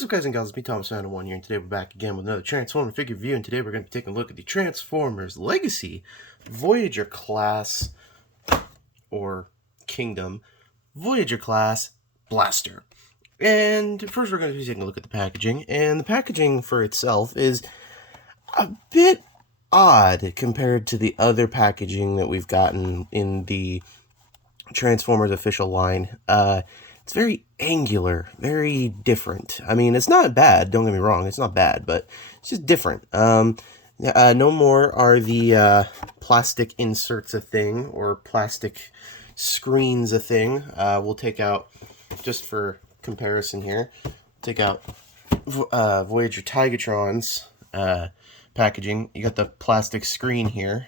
What's up, guys and gals? It's me, Thomas One here, and today we're back again with another Transformer figure review, and today we're going to be taking a look at the Transformers Legacy Voyager class, or Kingdom, Voyager class Blaster. And first we're going to be taking a look at the packaging, and the packaging for itself is a bit odd compared to the other packaging that we've gotten in the Transformers official line. It's very angular, very different. I mean, it's not bad, don't get me wrong, it's not bad, but it's just different. No more are the plastic inserts a thing, or plastic screens a thing. We'll take out, just for comparison here, take out Voyager Tigatron's packaging. You got the plastic screen here.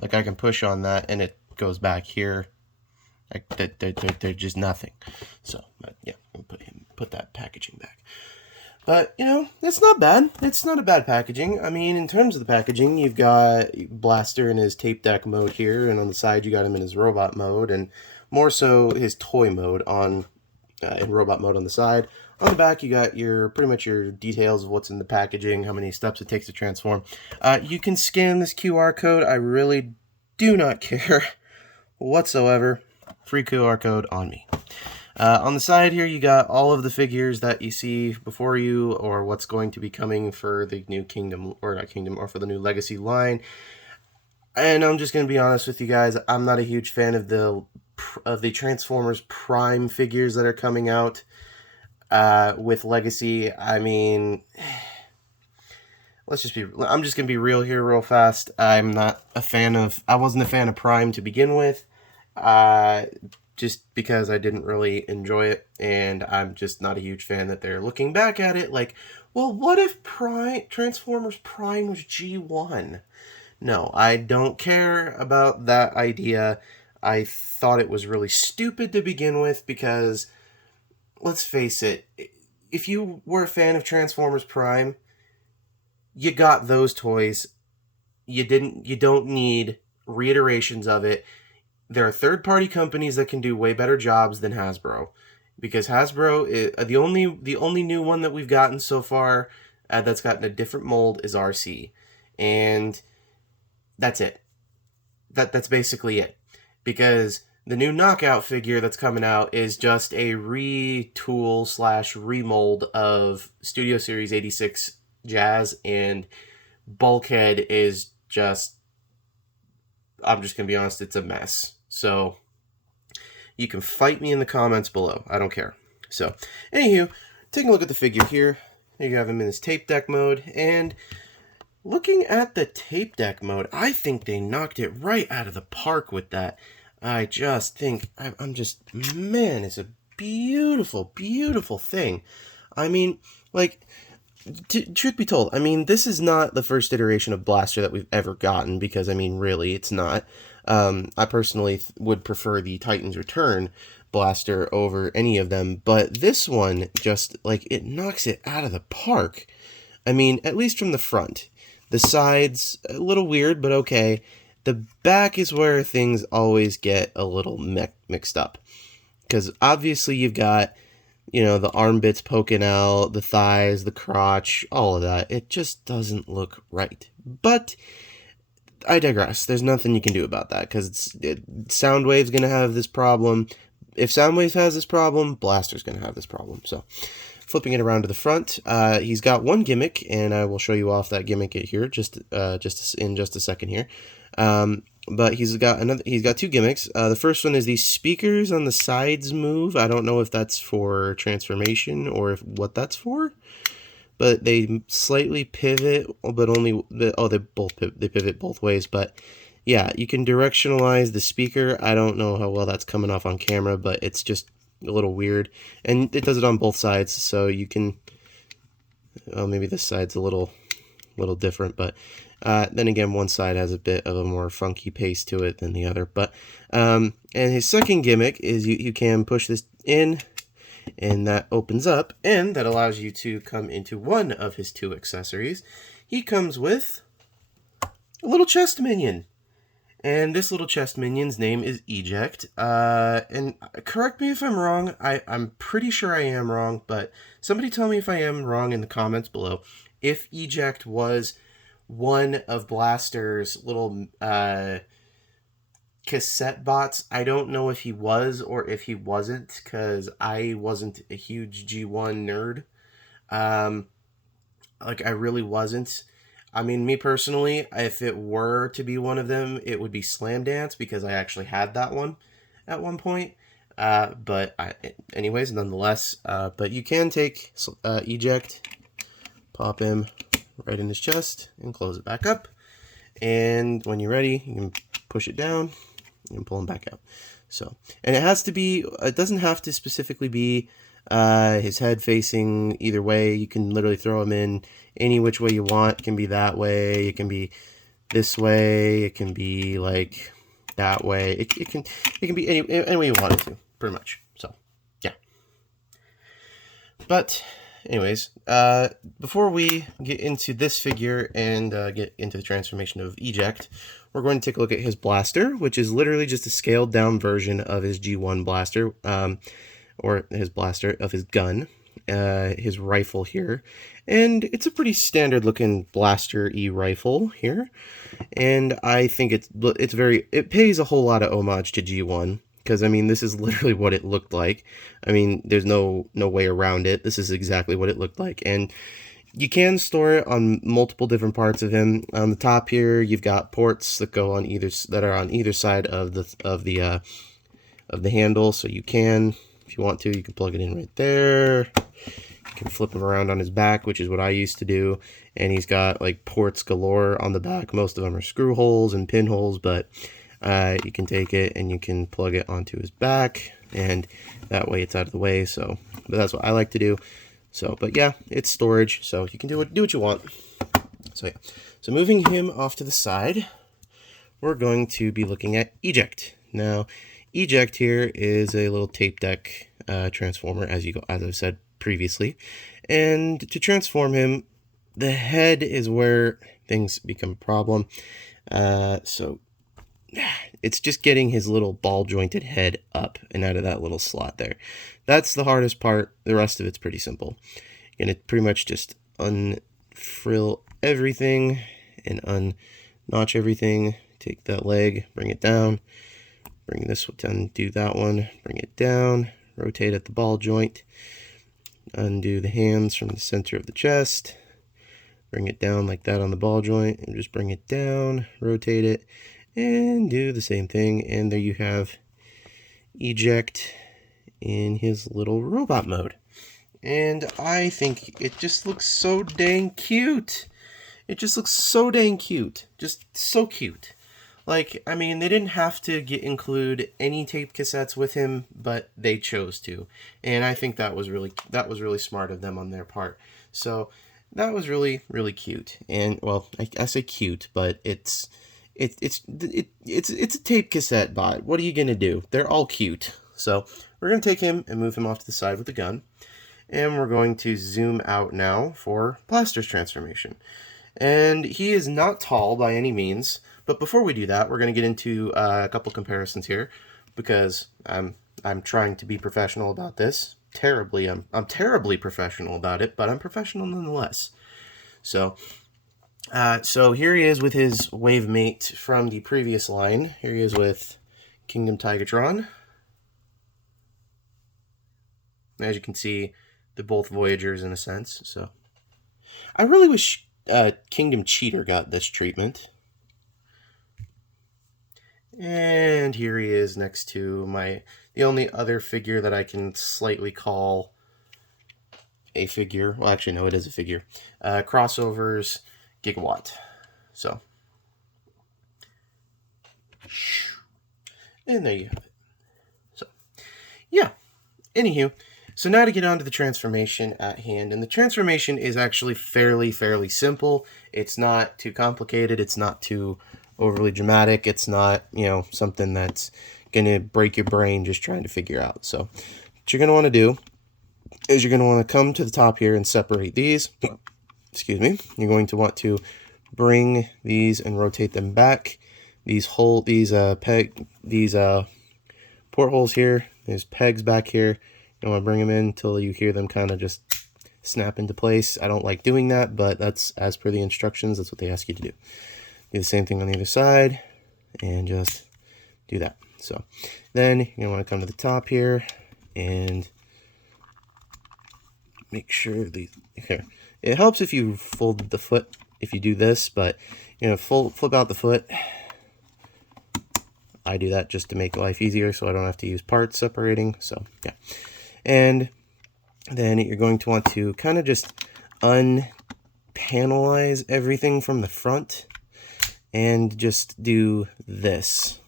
Like, I can push on that and it goes back here. They're just nothing. So, yeah, I'll put that packaging back. But, you know, it's not bad. It's not a bad packaging. I mean, in terms of the packaging, you've got Blaster in his tape deck mode here, and on the side you got him in his robot mode, and more so his toy mode in robot mode on the side. On the back, you got pretty much your details of what's in the packaging, how many steps it takes to transform. You can scan this QR code. I really do not care whatsoever. Free QR code on me. On the side here, you got all of the figures that you see before you, or what's going to be coming for the new Kingdom, or not Kingdom, or for the new Legacy line. And I'm just going to be honest with you guys, I'm not a huge fan of the Transformers Prime figures that are coming out with Legacy. I mean, I'm just going to be real here real fast. I wasn't a fan of Prime to begin with. Just because I didn't really enjoy it, and I'm just not a huge fan that they're looking back at it like, well, what if Transformers Prime was G1? No, I don't care about that idea. I thought it was really stupid to begin with, because, let's face it, if you were a fan of Transformers Prime, you got those toys. You don't need reiterations of it. There are third-party companies that can do way better jobs than Hasbro, because Hasbro is the only new one that we've gotten so far that's gotten a different mold is RC, and that's it. That's basically it, because the new Knockout figure that's coming out is just a retool / remold of Studio Series 86 Jazz, and Bulkhead is just, I'm just going to be honest, it's a mess. So, you can fight me in the comments below. I don't care. So, anywho, taking a look at the figure here. You have him in his tape deck mode. And looking at the tape deck mode, I think they knocked it right out of the park with that. I just think, man, it's a beautiful, beautiful thing. I mean, like, truth be told, I mean, this is not the first iteration of Blaster that we've ever gotten, because, I mean, really, it's not. I personally would prefer the Titans Return Blaster over any of them, but this one just, like, it knocks it out of the park. I mean, at least from the front. The sides, a little weird, but okay. The back is where things always get a little mixed up, because obviously you've got, you know, the arm bits poking out, the thighs, the crotch, all of that. It just doesn't look right. But I digress. There's nothing you can do about that, because Soundwave's going to have this problem. If Soundwave has this problem, Blaster's going to have this problem. So, flipping it around to the front, he's got one gimmick, and I will show you off that gimmick here in just a second here. But he's got two gimmicks. The first one is these speakers on the sides move. I don't know if that's for transformation or what that's for, but they slightly pivot, but they pivot both ways. But yeah, you can directionalize the speaker. I don't know how well that's coming off on camera, but it's just a little weird, and it does it on both sides, so you can. Well, maybe this side's a little different, but then again, one side has a bit of a more funky pace to it than the other. But and his second gimmick is you can push this in, and that opens up, and that allows you to come into one of his two accessories. He comes with a little chest minion, And this little chest minion's name is Eject. And correct me if I'm wrong. I'm pretty sure I am wrong, but somebody tell me if I am wrong in the comments below. If Eject was one of Blaster's little cassette bots. I don't know if he was or if he wasn't, because I wasn't a huge G1 nerd. Like, I really wasn't. I mean, me personally, if it were to be one of them, it would be Slam Dance, because I actually had that one at one point. Anyways, nonetheless, but you can take Eject, pop him right in his chest, and close it back up. And when you're ready, you can push it down and pull him back out. So, and it doesn't have to specifically be his head facing either way. You can literally throw him in any which way you want. It can be that way, it can be this way, it can be like that way. It can be any way you want it to, pretty much. So, yeah. But anyways, before we get into this figure and get into the transformation of Eject, we're going to take a look at his blaster, which is literally just a scaled down version of his G1 blaster, or his blaster of his gun, his rifle here. And it's a pretty standard looking blaster-y rifle here. And I think it pays a whole lot of homage to G1. Because, I mean, this is literally what it looked like. I mean, there's no way around it. This is exactly what it looked like. And you can store it on multiple different parts of him. On the top here, you've got ports that are on either side of the handle. So you can, if you want to, you can plug it in right there. You can flip him around on his back, which is what I used to do. And he's got like ports galore on the back. Most of them are screw holes and pinholes, but you can take it and you can plug it onto his back, and that way it's out of the way. So, but that's what I like to do. So, but yeah, it's storage, so you can do what you want. So yeah, so moving him off to the side, we're going to be looking at Eject. Now, Eject here is a little tape deck transformer, as I've said previously, and to transform him, the head is where things become a problem. So it's just getting his little ball jointed head up and out of that little slot there. That's the hardest part. The rest of it's pretty simple. You're gonna pretty much just unfrill everything and unnotch everything. Take that leg, bring it down, bring this one down, do that one, bring it down, rotate at the ball joint, undo the hands from the center of the chest, bring it down like that on the ball joint, and just bring it down, rotate it, and do the same thing. And there you have Eject in his little robot mode. And I think it just looks so dang cute. It just looks so dang cute. Just so cute. Like, I mean, they didn't have to include any tape cassettes with him, but they chose to. And I think that was really smart of them on their part. So that was really, really cute. And, well, I say cute, but it's a tape cassette bot. What are you gonna do? They're all cute. So we're gonna take him and move him off to the side with the gun, and we're going to zoom out now for Blaster's transformation. And he is not tall by any means, but before we do that, we're gonna get into a couple comparisons here, because I'm trying to be professional about this. I'm terribly professional about it, but I'm professional nonetheless. So here he is with his wave mate from the previous line. Here he is with Kingdom Tigatron. As you can see, they're both Voyagers in a sense. So I really wish Kingdom Cheater got this treatment. And here he is next to the only other figure that I can slightly call a figure. Well, actually, no, it is a figure. Crossovers Gigawatt. So, and there you have it. So, yeah. Anywho, so now to get on to the transformation at hand. And the transformation is actually fairly simple. It's not too complicated. It's not too overly dramatic. It's not, something that's going to break your brain just trying to figure out. So, what you're going to want to do is you're going to want to come to the top here and separate these. Excuse me. You're going to want to bring these and rotate them back these portholes here. There's pegs back here. You want to bring them in until you hear them kind of just snap into place. I don't like doing that, but that's as per the instructions. That's what they ask you to do. Do the same thing on the other side and just do that. So then you're going to want to come to the top here and make sure here. It helps if you fold the foot if you do this, but flip out the foot. I do that just to make life easier so I don't have to use parts separating. So yeah. And then you're going to want to kind of just unpanelize everything from the front and just do this.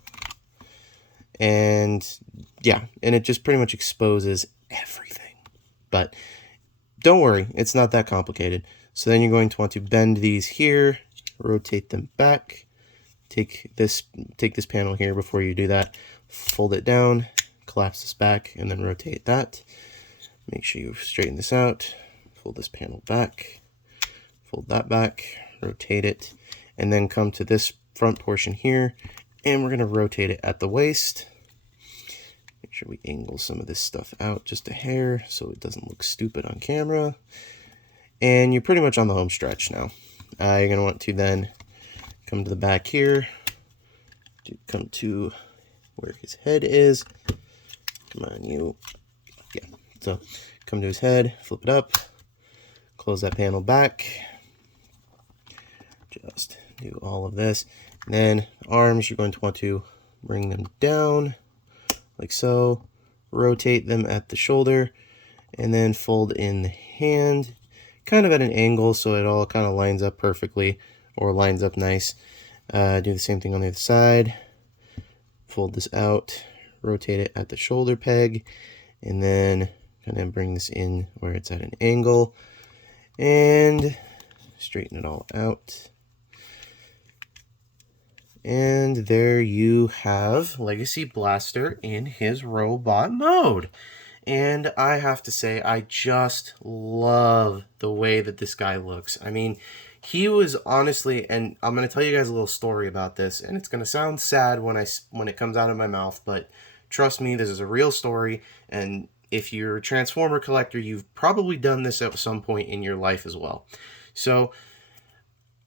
And yeah, and it just pretty much exposes everything. But don't worry, it's not that complicated. So then you're going to want to bend these here, rotate them back. Take this panel here before you do that. Fold it down, collapse this back, and then rotate that. Make sure you straighten this out. Fold this panel back, fold that back, rotate it, and then come to this front portion here, and we're going to rotate it at the waist. Make sure we angle some of this stuff out just a hair so it doesn't look stupid on camera. And you're pretty much on the home stretch now. You're going to want to then come to the back here, come to where his head is. Come on, you. Yeah, so come to his head, flip it up, close that panel back. Just do all of this. And then arms, you're going to want to bring them down like so, rotate them at the shoulder, and then fold in the hand, kind of at an angle so it all kind of lines up perfectly. Or lines up nice. Do the same thing on the other side. Fold this out, rotate it at the shoulder peg, and then kind of bring this in where it's at an angle, and straighten it all out. And there you have Legacy Blaster in his robot mode. And I have to say, I just love the way that this guy looks. I mean, he was honestly, and I'm going to tell you guys a little story about this, and it's going to sound sad when it comes out of my mouth, but trust me, this is a real story, and if you're a Transformer collector, you've probably done this at some point in your life as well. So,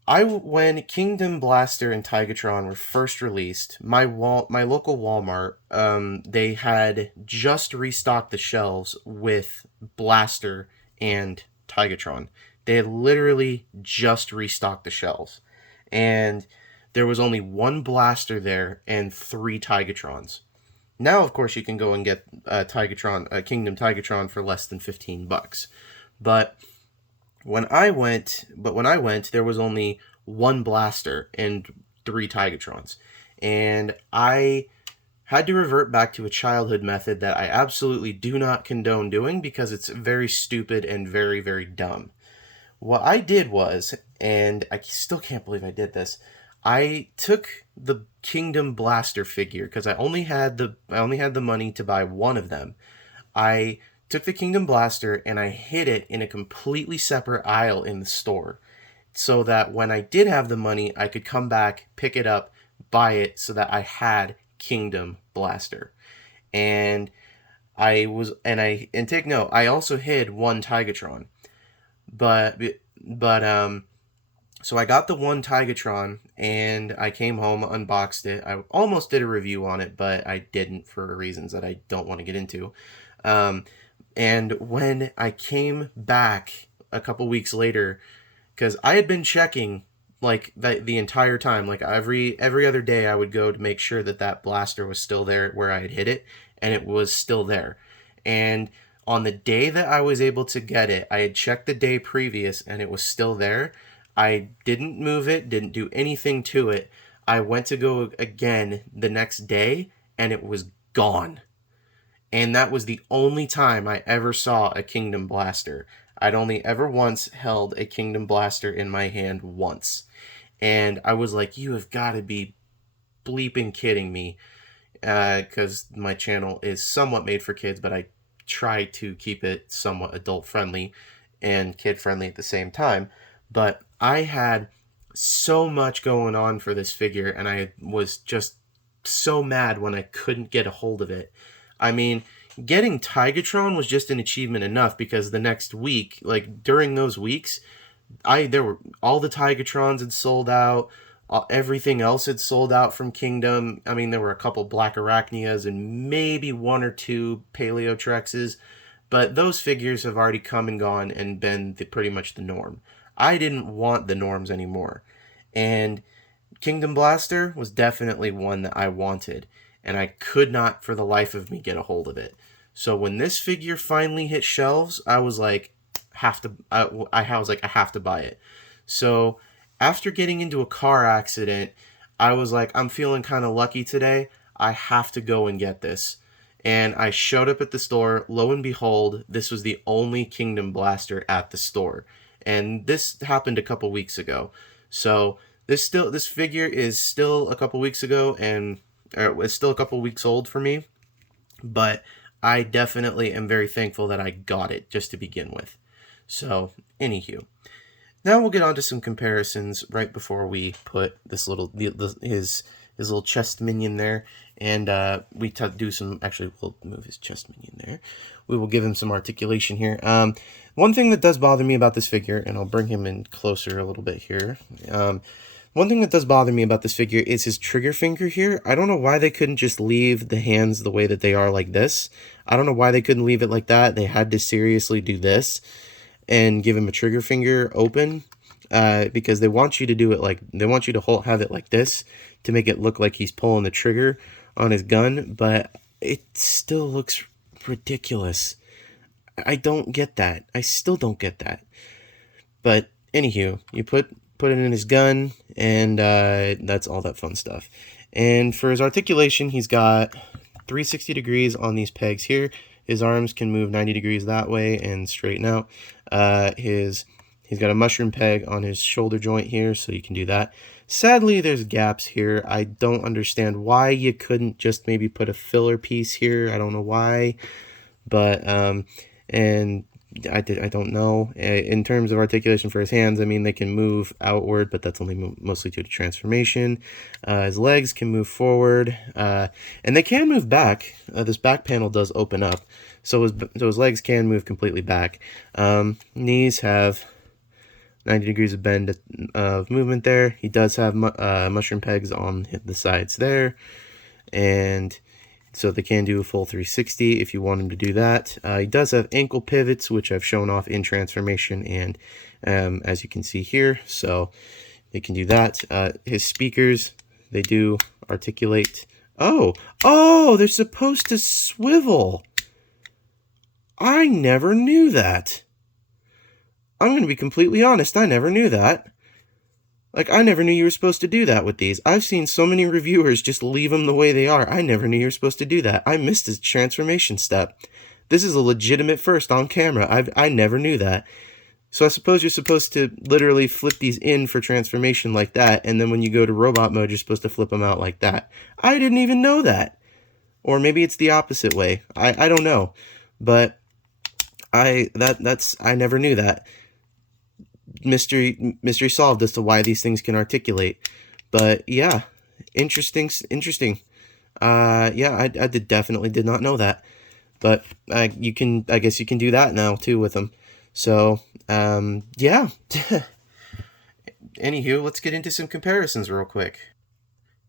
when Kingdom Blaster and Tigatron were first released, my local Walmart, they had just restocked the shelves with Blaster and Tigatron. They had literally just restocked the shelves. And there was only one Blaster there and 3 Tigatrons. Now, of course, you can go and get a Kingdom Tigatron for less than $15. But when I went, there was only one Blaster and 3 Tigatrons. And I had to revert back to a childhood method that I absolutely do not condone doing because it's very stupid and very, very dumb. What I did was, and I still can't believe I did this, I took the Kingdom Blaster figure because I only had the money to buy one of them. I took the Kingdom Blaster and I hid it in a completely separate aisle in the store so that when I did have the money, I could come back, pick it up, buy it so that I had Kingdom Blaster. And take note, I also hid one Tigatron. So I got the one Tigatron and I came home, unboxed it. I almost did a review on it, but I didn't for reasons that I don't want to get into. And when I came back a couple weeks later, because I had been checking like the entire time, like every other day I would go to make sure that Blaster was still there where I had hid it, and it was still there. And on the day that I was able to get it, I had checked the day previous and it was still there. I didn't move it, didn't do anything to it. I went to go again the next day and it was gone. And that was the only time I ever saw a Kingdom Blaster. I'd only ever once held a Kingdom Blaster in my hand once. And I was like, you have got to be bleeping kidding me. Because my channel is somewhat made for kids, but I try to keep it somewhat adult friendly and kid friendly at the same time. But I had so much going on for this figure, and I was just so mad when I couldn't get a hold of it. I mean, getting Tigatron was just an achievement enough, because the next week, like during those weeks, there were all the Tigatrons had sold out. Everything else had sold out from Kingdom. I mean, there were a couple Black Arachnias and maybe one or two Paleotrexes, but those figures have already come and gone and been pretty much the norm. I didn't want the norms anymore. And Kingdom Blaster was definitely one that I wanted, and I could not for the life of me get a hold of it. So when this figure finally hit shelves, I was like, I was like, I have to buy it. So after getting into a car accident, I was like, I'm feeling kind of lucky today. I have to go and get this. And I showed up at the store. Lo and behold, this was the only Kingdom Blaster at the store. And this happened a couple weeks ago. So this figure is still a couple weeks ago, and it's still a couple weeks old for me. But I definitely am very thankful that I got it just to begin with. So, anywho, now we'll get on to some comparisons right before we put this his little chest minion there, and we do some. Actually, we'll move his chest minion there. We will give him some articulation here. One thing that does bother me about this figure, and I'll bring him in closer a little bit here. One thing that does bother me about this figure is his trigger finger here. I don't know why they couldn't just leave the hands the way that they are like this. I don't know why they couldn't leave it like that. They had to seriously do this and give him a trigger finger open, because they want you to do it like, they want you to have it like this to make it look like he's pulling the trigger on his gun, but it still looks ridiculous. I don't get that. I still don't get that. But anywho, you put it in his gun, and that's all that fun stuff. And for his articulation, he's got 360 degrees on these pegs here. His arms can move 90 degrees that way and straighten out. He's got a mushroom peg on his shoulder joint here, so you can do that. Sadly, there's gaps here. I don't understand why you couldn't just maybe put a filler piece here. I don't know why, but and I don't know. In terms of articulation for his hands, I mean, they can move outward, but that's only mostly due to transformation. His legs can move forward, and they can move back. This back panel does open up, so his legs can move completely back. Knees have 90 degrees of bend of movement there. He does have mushroom pegs on the sides there, and so they can do a full 360 if you want him to do that. He does have ankle pivots, which I've shown off in transformation, and as you can see here, so they can do that. His speakers, they do articulate. Oh, they're supposed to swivel. I never knew that. I'm going to be completely honest, I never knew that. Like, I never knew you were supposed to do that with these. I've seen so many reviewers just leave them the way they are. I never knew you were supposed to do that. I missed his transformation step. This is a legitimate first on camera. I never knew that. So I suppose you're supposed to literally flip these in for transformation like that, and then when you go to robot mode, you're supposed to flip them out like that. I didn't even know that. Or maybe it's the opposite way. I don't know. But I never knew that. Mystery solved as to why these things can articulate. But yeah, interesting. Yeah, I definitely did not know that. But I guess you can do that now too with them. So yeah. Anywho, let's get into some comparisons real quick.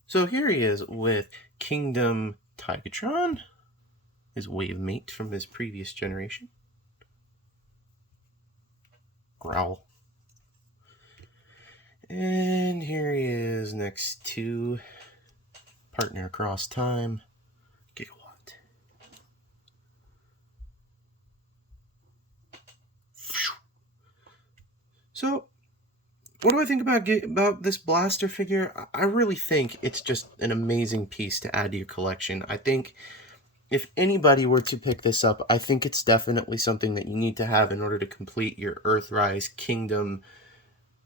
So here he is with Kingdom Tigatron, his wave mate from his previous generation. Growl. And here he is next to Partner Across Time, Gigawatt. So, what do I think about this blaster figure? I really think it's just an amazing piece to add to your collection. I think if anybody were to pick this up, I think it's definitely something that you need to have in order to complete your Earthrise Kingdom.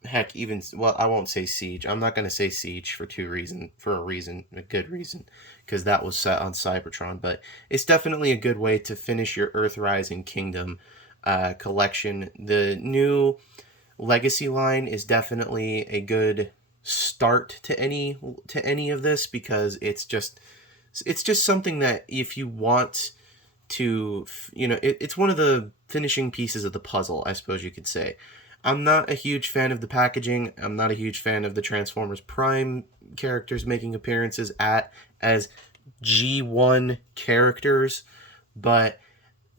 Heck, even, well, I won't say Siege. I'm not going to say Siege for a good reason, because that was set on Cybertron, but it's definitely a good way to finish your Earthrise and Kingdom collection. The new Legacy line is definitely a good start to any of this, because it's just something that if you want to, it's one of the finishing pieces of the puzzle, I suppose you could say. I'm not a huge fan of the packaging. I'm not a huge fan of the Transformers Prime characters making appearances as G1 characters, but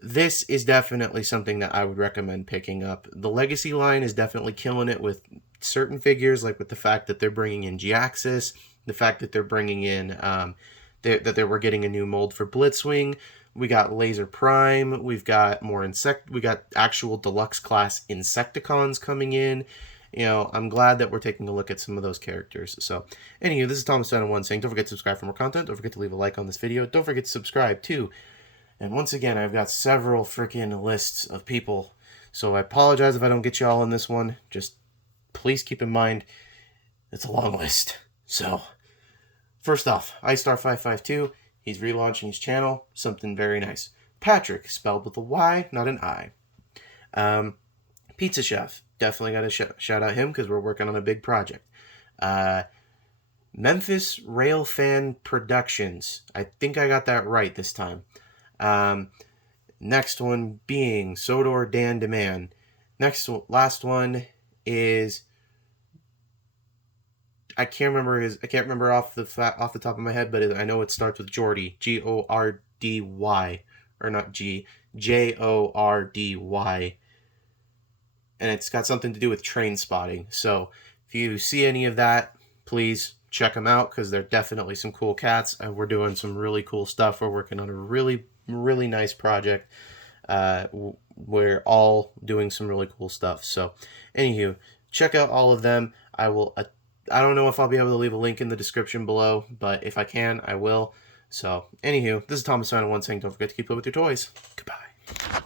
this is definitely something that I would recommend picking up. The Legacy line is definitely killing it with certain figures, like with the fact that they're bringing in G-Axis, the fact that they're bringing in that we're getting a new mold for Blitzwing. We got Laser Prime. We've got we got actual deluxe class Insecticons coming in. I'm glad that we're taking a look at some of those characters. So, anywho, this is Thomas701 saying, don't forget to subscribe for more content. Don't forget to leave a like on this video. Don't forget to subscribe too. And once again, I've got several freaking lists of people, so I apologize if I don't get you all in this one. Just please keep in mind, it's a long list. So, first off, iStar552, he's relaunching his channel, something very nice. Patrick, spelled with a Y, not an I. Pizza Chef, definitely got to shout out him because we're working on a big project. Memphis Railfan Productions, I think I got that right this time. Next one being Sodor Dan Demand. Last one is I can't remember off the top of my head, but I know it starts with Jordy, Gordy, or not Jordy, and it's got something to do with train spotting. So if you see any of that, please check them out because they're definitely some cool cats, and we're doing some really cool stuff. We're working on a really nice project. We're all doing some really cool stuff. So, anywho, check out all of them. I don't know if I'll be able to leave a link in the description below, but if I can, I will. So, anywho, this is Thomas701 saying, don't forget to keep playing with your toys. Goodbye.